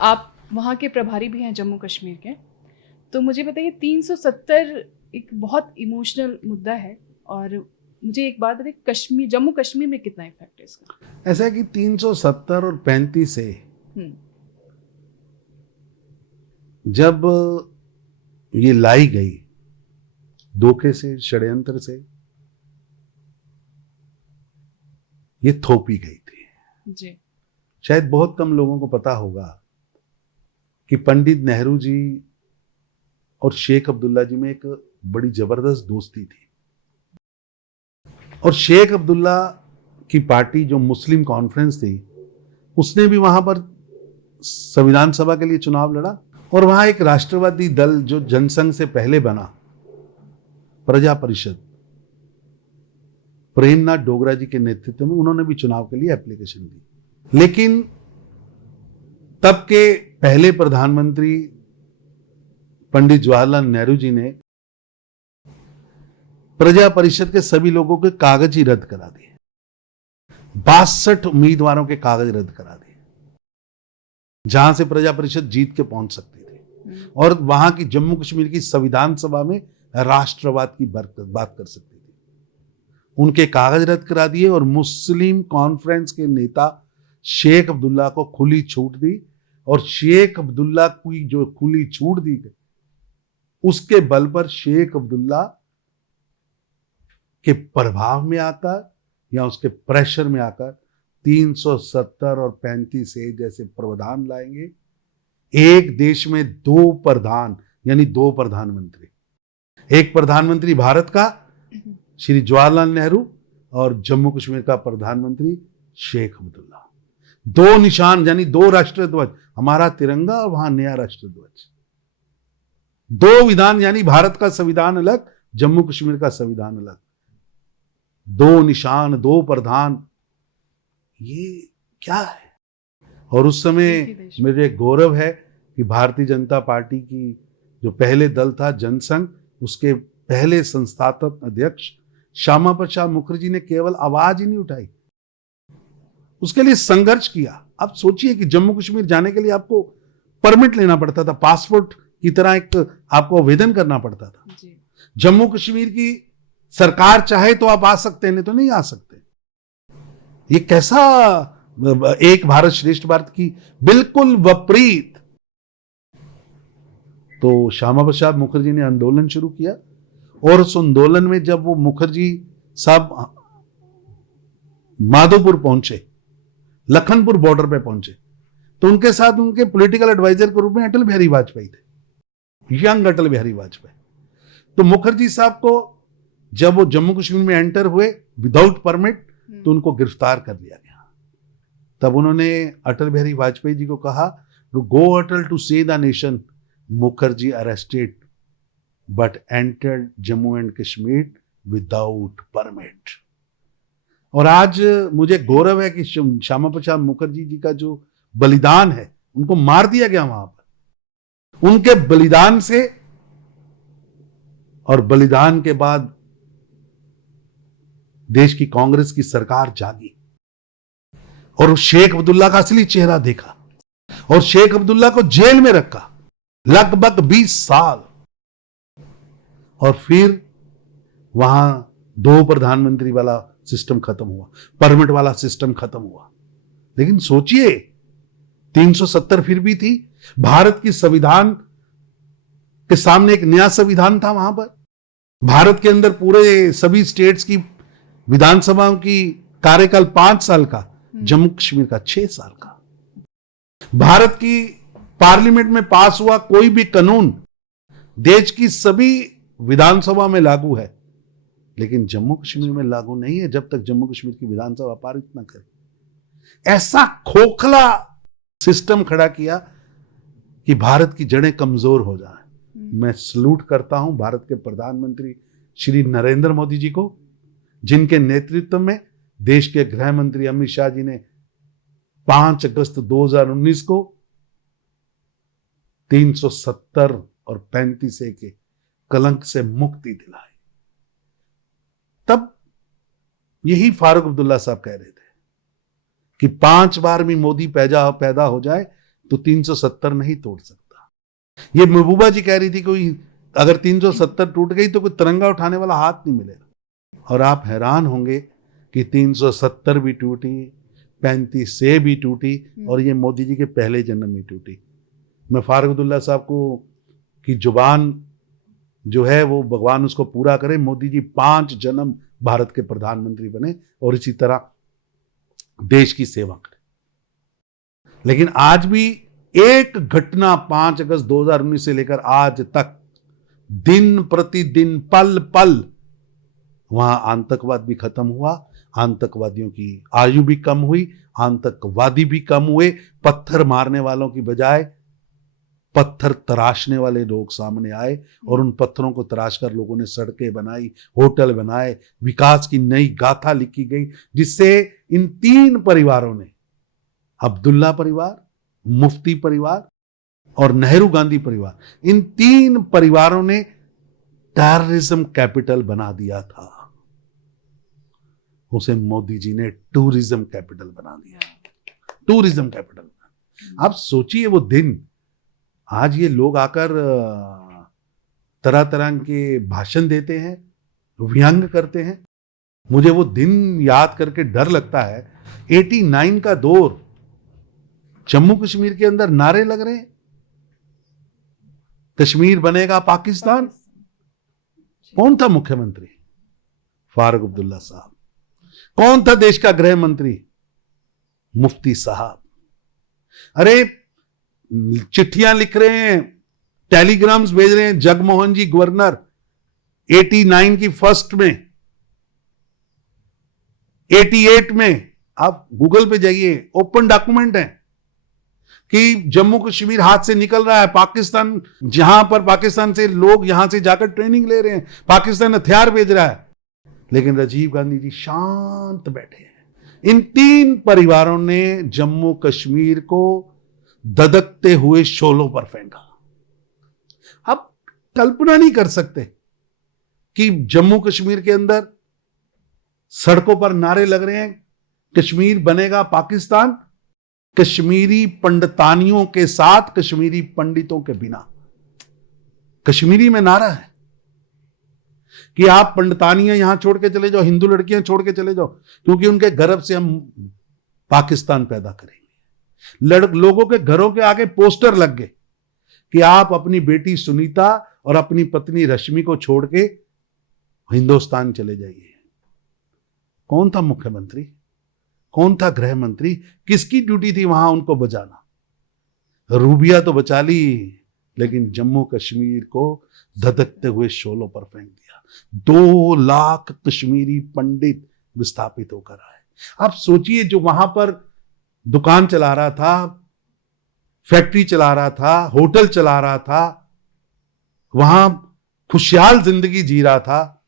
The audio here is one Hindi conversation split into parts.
आप वहाँ के प्रभारी भी हैं जम्मू कश्मीर के, तो मुझे बताइए 370 एक बहुत इमोशनल मुद्दा है, और मुझे एक बात बताइए, कश्मीर जम्मू कश्मीर में कितना इफेक्ट है इसका? ऐसा है कि 370 और 35 से जब ये लाई गई धोखे से, षड्यंत्र से, ये थोपी गई थी जी। शायद बहुत कम लोगों को पता होगा कि पंडित नेहरू जी और शेख अब्दुल्ला जी में एक बड़ी जबरदस्त दोस्ती थी, और शेख अब्दुल्ला की पार्टी जो मुस्लिम कॉन्फ्रेंस थी उसने भी वहां पर संविधान सभा के लिए चुनाव लड़ा, और वहां एक राष्ट्रवादी दल जो जनसंघ से पहले बना, प्रजा परिषद, प्रेमनाथ डोगरा जी के नेतृत्व में, उन्होंने भी चुनाव के लिए एप्लीकेशन दी। लेकिन तब के पहले प्रधानमंत्री पंडित जवाहरलाल नेहरू जी ने प्रजा परिषद के सभी लोगों के कागज ही रद्द करा दिए, 62 उम्मीदवारों के कागज रद्द करा दिए जहां से प्रजा परिषद जीत के पहुंच सकती थी, और वहां की जम्मू कश्मीर की संविधान सभा में राष्ट्रवाद की बात कर सकती थी। उनके कागज रद्द करा दिए और मुस्लिम कॉन्फ्रेंस के नेता शेख अब्दुल्ला को खुली छूट दी, और शेख अब्दुल्ला की जो खुली छूट दी गई उसके बल पर शेख अब्दुल्ला के प्रभाव में आकर या उसके प्रेशर में आकर 370 और 35 से जैसे प्रावधान लाएंगे। एक देश में दो प्रधान यानी दो प्रधानमंत्री, एक प्रधानमंत्री भारत का श्री जवाहरलाल नेहरू और जम्मू कश्मीर का प्रधानमंत्री शेख अब्दुल्ला, दो निशान यानी दो राष्ट्रध्वज, हमारा तिरंगा और वहां नया राष्ट्रध्वज, दो विधान यानी भारत का संविधान अलग, जम्मू कश्मीर का संविधान अलग, दो निशान, दो प्रधान, ये क्या है? और उस समय मेरे गौरव है कि भारतीय जनता पार्टी की जो पहले दल था जनसंघ, उसके पहले संस्थापक अध्यक्ष श्यामा प्रसाद मुखर्जी ने केवल आवाज ही नहीं उठाई, उसके लिए संघर्ष किया। अब सोचिए कि जम्मू कश्मीर जाने के लिए आपको परमिट लेना पड़ता था, पासपोर्ट की तरह एक आपको आवेदन करना पड़ता था। जम्मू कश्मीर की सरकार चाहे तो आप आ सकते हैं, नहीं तो नहीं आ सकते। ये कैसा एक भारत श्रेष्ठ भारत की बिल्कुल विपरीत। तो श्यामा प्रसाद मुखर्जी ने आंदोलन शुरू किया, और उस आंदोलन में जब वो मुखर्जी साहब माधोपुर पहुंचे, लखनपुर बॉर्डर पे पहुंचे, तो उनके साथ उनके पॉलिटिकल एडवाइजर के रूप में अटल बिहारी वाजपेयी थे, यंग अटल बिहारी वाजपेयी। तो मुखर्जी साहब को जब वो जम्मू कश्मीर में एंटर हुए विदाउट परमिट, तो उनको गिरफ्तार कर लिया गया। तब उन्होंने अटल बिहारी वाजपेयी जी को कहा, गो अटल टू से the nation, Mukherjee arrested but entered Jammu and Kashmir without permit. और आज मुझे गौरव है कि श्यामा प्रसाद मुखर्जी जी का जो बलिदान है, उनको मार दिया गया वहां पर, उनके बलिदान से और बलिदान के बाद देश की कांग्रेस की सरकार जागी और शेख अब्दुल्ला का असली चेहरा देखा, और शेख अब्दुल्ला को जेल में रखा लगभग 20 साल, और फिर वहां दो प्रधानमंत्री वाला सिस्टम खत्म हुआ, परमिट वाला सिस्टम खत्म हुआ। लेकिन सोचिए 370 फिर भी थी। भारत की संविधान के सामने एक नया संविधान था वहां पर। भारत के अंदर पूरे सभी स्टेट्स की विधानसभाओं की कार्यकाल 5 साल का, जम्मू कश्मीर का 6 साल का। भारत की पार्लियामेंट में पास हुआ कोई भी कानून देश की सभी विधानसभा में लागू है, लेकिन जम्मू कश्मीर में लागू नहीं है जब तक जम्मू कश्मीर की विधानसभा पारित न करे। ऐसा खोखला सिस्टम खड़ा किया कि भारत की जड़ें कमजोर हो जाए। मैं सलूट करता हूं भारत के प्रधानमंत्री श्री नरेंद्र मोदी जी को, जिनके नेतृत्व में देश के गृह मंत्री अमित शाह जी ने 5 अगस्त 2019 को 370 और 35 के कलंक से मुक्ति दिलाई। तब यही फारूक अब्दुल्ला साहब कह रहे थे कि 5 बार भी मोदी पैदा हो जाए, तो 370 नहीं तोड़ सकता। ये महबूबा जी कह रही थी कोई अगर 370 टूट गई तो कोई तिरंगा उठाने वाला हाथ नहीं मिलेगा। और आप हैरान होंगे कि 370 भी टूटी, 35 से भी टूटी, और ये मोदी जी के पहले जन्म में टूटी। मैं फारूक अब्दुल्ला साहब को की जुबान जो है वो भगवान उसको पूरा करे। मोदी जी 5 जन्म भारत के प्रधानमंत्री बने और इसी तरह देश की सेवा करें। लेकिन आज भी एक घटना 5 अगस्त 2019 से लेकर आज तक दिन प्रतिदिन पल पल वहां आतंकवाद भी खत्म हुआ, आतंकवादियों की आयु भी कम हुई, आतंकवादी भी कम हुए। पत्थर मारने वालों की बजाय पत्थर तराशने वाले लोग सामने आए और उन पत्थरों को तराश कर लोगों ने सड़कें बनाई, होटल बनाए, विकास की नई गाथा लिखी गई, जिससे इन 3 परिवारों ने, अब्दुल्ला परिवार, मुफ्ती परिवार और नेहरू गांधी परिवार, इन 3 परिवारों ने टेररिज्म कैपिटल बना दिया था। उसे मोदी जी ने टूरिज्म कैपिटल बना दिया। Tourism capital. आप सोचिए वो दिन, आज ये लोग आकर तरह तरह के भाषण देते हैं, व्यंग करते हैं। मुझे वो दिन याद करके डर लगता है। 89 का दौर, जम्मू कश्मीर के अंदर नारे लग रहे हैं, कश्मीर बनेगा पाकिस्तान। कौन था मुख्यमंत्री? फारूक अब्दुल्ला साहब। कौन था देश का गृह मंत्री? मुफ्ती साहब। अरे चिट्ठियां लिख रहे हैं, टेलीग्राम्स भेज रहे हैं जगमोहन जी गवर्नर 89 की फर्स्ट में, 88 में। आप गूगल पे जाइए, ओपन डॉक्यूमेंट है कि जम्मू कश्मीर हाथ से निकल रहा है। पाकिस्तान, जहां पर पाकिस्तान से लोग यहां से जाकर ट्रेनिंग ले रहे हैं, पाकिस्तान हथियार भेज रहा है, लेकिन राजीव गांधी जी शांत बैठे हैं। इन 3 परिवारों ने जम्मू कश्मीर को धधकते हुए शोलों पर फेंका। आप कल्पना नहीं कर सकते कि जम्मू कश्मीर के अंदर सड़कों पर नारे लग रहे हैं, कश्मीर बनेगा पाकिस्तान, कश्मीरी पंडितानियों के साथ, कश्मीरी पंडितों के बिना। कश्मीरी में नारा है कि आप पंडितानियां यहां छोड़ के चले जाओ, हिंदू लड़कियां छोड़ के चले जाओ, क्योंकि उनके गर्भ से हम पाकिस्तान पैदा करेंगे। लोगों के घरों के आगे पोस्टर लग गए कि आप अपनी बेटी सुनीता और अपनी पत्नी रश्मि को छोड़ के हिंदुस्तान चले जाइए। कौन था मुख्यमंत्री? कौन था गृह मंत्री? किसकी ड्यूटी थी वहां उनको बचाना? रूबिया तो बचा ली, लेकिन जम्मू कश्मीर को धधकते हुए शोलों पर फेंक दिया। 2 लाख कश्मीरी पंडित विस्थापित होकर आए। आप सोचिए, जो वहां पर दुकान चला रहा था, फैक्ट्री चला रहा था, होटल चला रहा था, वहां खुशहाल जिंदगी जी रहा था,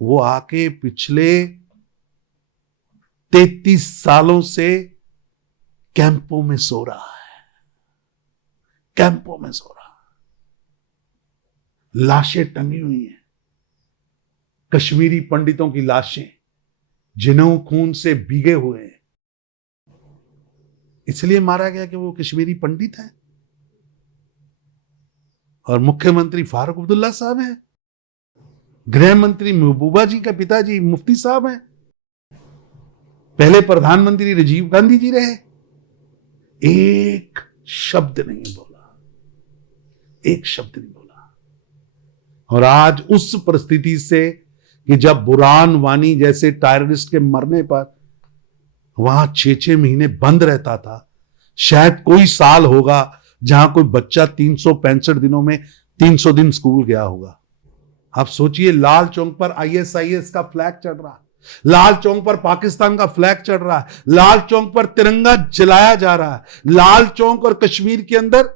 वो आके पिछले 33 सालों से कैंपों में सो रहा है। कैंपों में सो रहा है। लाशें टंगी हुई हैं, कश्मीरी पंडितों की लाशें, जिन्हों खून से भीगे हुए हैं। इसलिए मारा गया कि वो कश्मीरी पंडित हैं। और मुख्यमंत्री फारूक अब्दुल्ला साहब हैं, गृह मंत्री महबूबा जी का पिताजी मुफ्ती साहब हैं, पहले प्रधानमंत्री राजीव गांधी जी रहे। एक शब्द नहीं बोला, एक शब्द नहीं बोला। और आज उस परिस्थिति से कि जब बुरहान वानी जैसे टेररिस्ट के मरने पर वहां 6-6 महीने बंद रहता था, शायद कोई साल होगा जहां कोई बच्चा 365 दिनों में 300 दिन स्कूल गया होगा। आप सोचिए, लाल चौक पर ISIS का फ्लैग चढ़ रहा है, लाल चौक पर पाकिस्तान का फ्लैग चढ़ रहा है, लाल चौक पर तिरंगा जलाया जा रहा है, लाल चौक और कश्मीर के अंदर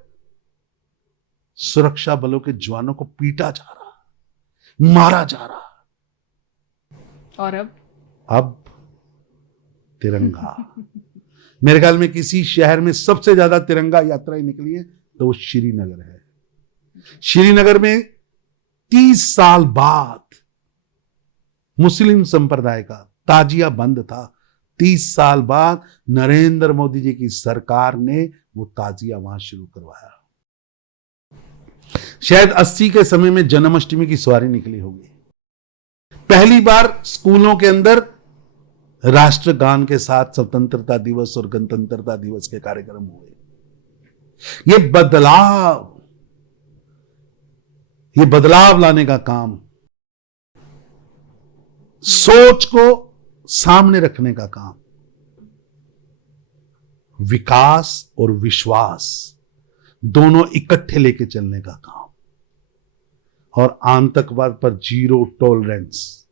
सुरक्षा बलों के जवानों को पीटा जा रहा है, मारा जा रहा है। और अब तिरंगा। मेरे ख्याल में किसी शहर में सबसे ज्यादा तिरंगा यात्राएं निकली है तो वो श्रीनगर है। श्रीनगर में 30 साल बाद मुस्लिम संप्रदाय का ताजिया बंद था। 30 साल बाद नरेंद्र मोदी जी की सरकार ने वो ताजिया वहां शुरू करवाया। शायद 80 के समय में जन्माष्टमी की सवारी निकली होगी। पहली बार स्कूलों के अंदर राष्ट्रगान के साथ स्वतंत्रता दिवस और गणतंत्रता दिवस के कार्यक्रम हुए। ये बदलाव लाने का काम, सोच को सामने रखने का काम, विकास और विश्वास दोनों इकट्ठे लेके चलने का काम, और आतंकवाद पर जीरो टॉलरेंस।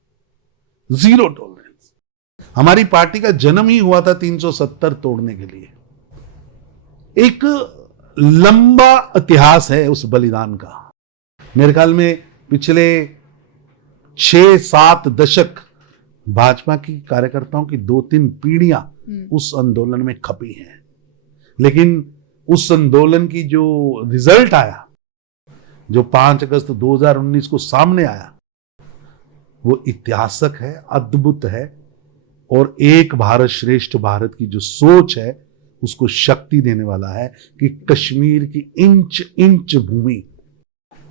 हमारी पार्टी का जन्म ही हुआ था 370 तोड़ने के लिए। एक लंबा इतिहास है उस बलिदान का। मेरे ख्याल में पिछले 6-7 दशक भाजपा की कार्यकर्ताओं की 2-3 पीढ़ियां उस आंदोलन में खपी हैं। लेकिन उस आंदोलन की जो रिजल्ट आया, जो 5 अगस्त 2019 को सामने आया, वो ऐतिहासिक है, अद्भुत है, और एक भारत श्रेष्ठ भारत की जो सोच है उसको शक्ति देने वाला है कि कश्मीर की इंच इंच भूमि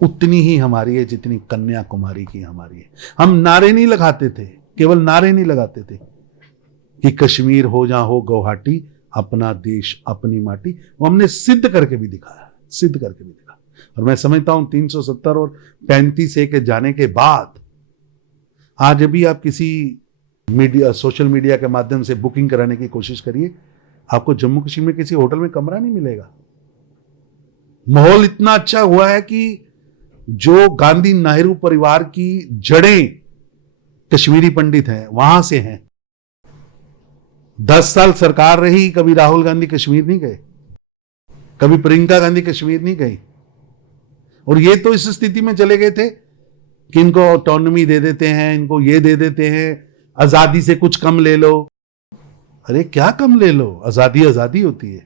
उतनी ही हमारी है जितनी कन्याकुमारी की हमारी है। हम नारे नहीं लगाते थे, केवल नारे नहीं लगाते थे कि कश्मीर हो जहां हो गुवाहाटी, अपना देश अपनी माटी। वो हमने सिद्ध करके भी दिखाया। और मैं समझता हूं 370 और 35A के जाने के बाद आज अभी आप किसी मीडिया, सोशल मीडिया के माध्यम से बुकिंग कराने की कोशिश करिए, आपको जम्मू कश्मीर में किसी होटल में कमरा नहीं मिलेगा। माहौल इतना अच्छा हुआ है कि जो गांधी नेहरू परिवार की जड़ें कश्मीरी पंडित हैं, वहां से हैं। 10 साल सरकार रही, कभी राहुल गांधी कश्मीर नहीं गए, कभी प्रियंका गांधी कश्मीर नहीं गई, और ये तो इस स्थिति में चले गए थे कि इनको ऑटोनॉमी दे देते हैं, इनको ये दे देते हैं, आजादी से कुछ कम ले लो। अरे क्या कम ले लो, आजादी होती है,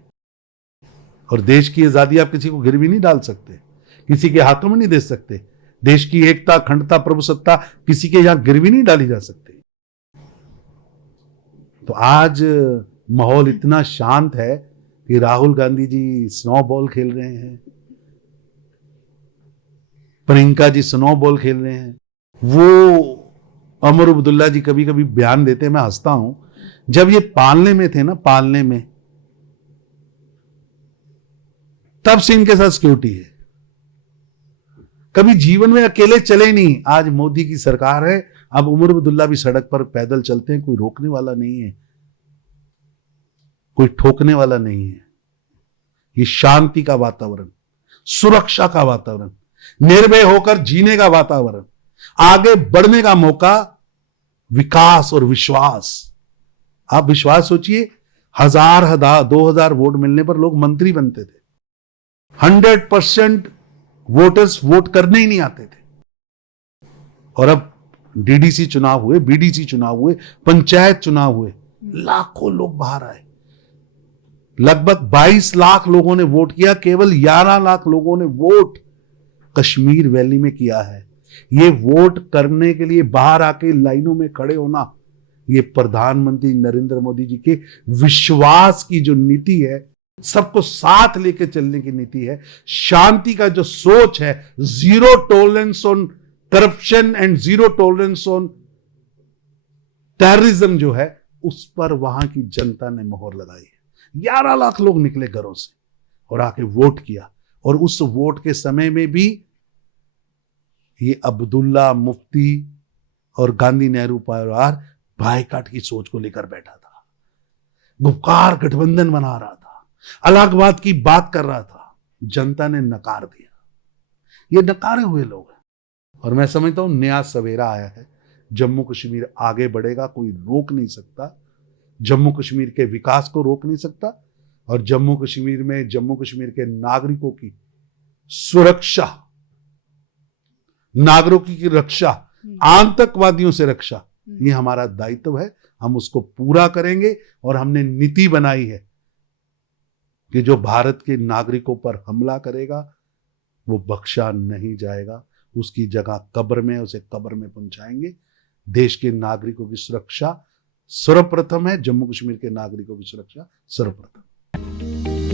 और देश की आजादी आप किसी को गिरवी नहीं डाल सकते, किसी के हाथों में नहीं दे सकते। देश की एकता, अखंडता, प्रभुसत्ता किसी के यहां गिरवी नहीं डाली जा सकती। तो आज माहौल इतना शांत है कि राहुल गांधी जी स्नोबॉल खेल रहे हैं, प्रियंका जी स्नोबॉल खेल रहे हैं। वो अमर अब्दुल्ला जी कभी कभी बयान देते हैं, मैं हंसता हूं, जब ये पालने में थे ना, पालने में, तब से इनके साथ सिक्योरिटी है, कभी जीवन में अकेले चले नहीं। आज मोदी की सरकार है, अब उमर अब्दुल्ला भी सड़क पर पैदल चलते हैं, कोई रोकने वाला नहीं है, कोई ठोकने वाला नहीं है। ये शांति का वातावरण, सुरक्षा का वातावरण, निर्भय होकर जीने का वातावरण, आगे बढ़ने का मौका, विकास और विश्वास। आप विश्वास सोचिए, 2000 वोट मिलने पर लोग मंत्री बनते थे। 100% वोटर्स वोट करने ही नहीं आते थे, और अब डीडीसी चुनाव हुए, बीडीसी चुनाव हुए, पंचायत चुनाव हुए, लाखों लोग बाहर आए। लगभग 22 लाख लोगों ने वोट किया, केवल 11 लाख लोगों ने वोट कश्मीर वैली में किया है। ये वोट करने के लिए बाहर आके लाइनों में खड़े होना, ये प्रधानमंत्री नरेंद्र मोदी जी के विश्वास की जो नीति है, सबको साथ लेके चलने की नीति है, शांति का जो सोच है, zero tolerance on corruption and zero tolerance on terrorism जो है, उस पर वहां की जनता ने मोहर लगाई है। 11 लाख लोग निकले घरों से और आके वोट किया, और उस वोट के समय में भी ये अब्दुल्ला, मुफ्ती और गांधी नेहरू परिवार बायकाट की सोच को लेकर बैठा था, गुपकार गठबंधन बना रहा था, अलगाववाद की बात कर रहा था। जनता ने नकार दिया। ये नकारे हुए लोग हैं, और मैं समझता हूं नया सवेरा आया है। जम्मू कश्मीर आगे बढ़ेगा, कोई रोक नहीं सकता। जम्मू कश्मीर के विकास को रोक नहीं सकता, और जम्मू कश्मीर के नागरिकों की सुरक्षा, नागरिकों की रक्षा, आतंकवादियों से रक्षा, ये हमारा दायित्व है। हम उसको पूरा करेंगे, और हमने नीति बनाई है कि जो भारत के नागरिकों पर हमला करेगा वो बख्शा नहीं जाएगा, उसकी जगह कब्र में, उसे कब्र में पहुंचाएंगे। देश के नागरिकों की सुरक्षा सर्वप्रथम है, जम्मू कश्मीर के नागरिकों की सुरक्षा सर्वप्रथम।